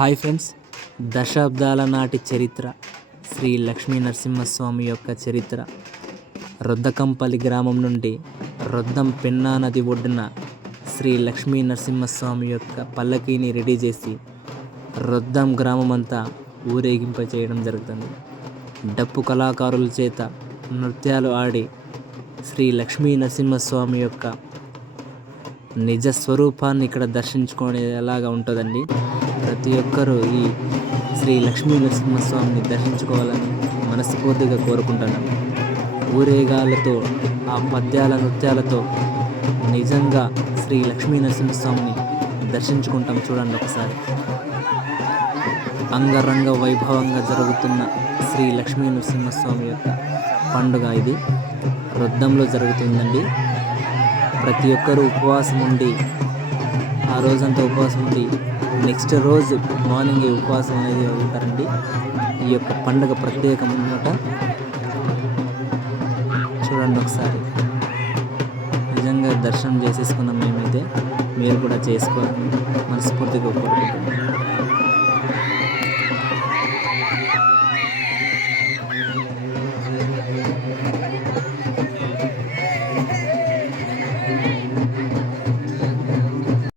Hi friends, దశాబ్దాల నాటి చరిత్ర శ్రీ లక్ష్మీ నరసింహస్వామి యొక్క చరిత్ర. రొద్దకంపల్లి గ్రామం నుండి రొద్దం పెన్నా నది ఒడ్డున శ్రీ లక్ష్మీ నరసింహస్వామి యొక్క పల్లకీని రెడీ చేసి రొద్దం గ్రామమంతా ఊరేగింప చేయడం జరుగుతుంది. డప్పు కళాకారుల చేత నృత్యాలు ఆడి శ్రీ లక్ష్మీ నరసింహస్వామి యొక్క నిజ స్వరూపాన్ని ఇక్కడ దర్శించుకునేలాగా ఉంటుందండి. ప్రతి ఒక్కరూ ఈ శ్రీ లక్ష్మీ నరసింహస్వామిని దర్శించుకోవాలని మనస్ఫూర్తిగా కోరుకుంటున్నాను. ఊరేగాలతో, ఆ పద్యాల నృత్యాలతో నిజంగా శ్రీ లక్ష్మీ నరసింహస్వామిని దర్శించుకుంటాం. చూడండి ఒకసారి. అంగరంగ వైభవంగా జరుగుతున్న శ్రీ లక్ష్మీ నరసింహస్వామి యొక్క పండుగ ఇది రొద్దంలో జరుగుతుందండి. ప్రతి ఒక్కరూ ఉపవాసం ఉండి, ఆ రోజంతా ఉపవాసం ఉండి నెక్స్ట్ రోజు మార్నింగ్ ఉపవాసం అనేది ఉంటారండి. ఈ యొక్క పండుగ ప్రత్యేకం అన్నమాట. చూడండి ఒకసారి. నిజంగా దర్శనం చేసేసుకున్నాం మేమైతే. మీరు కూడా చేసుకోవాలని మనస్ఫూర్తిగా కోరుకుంటున్నాం.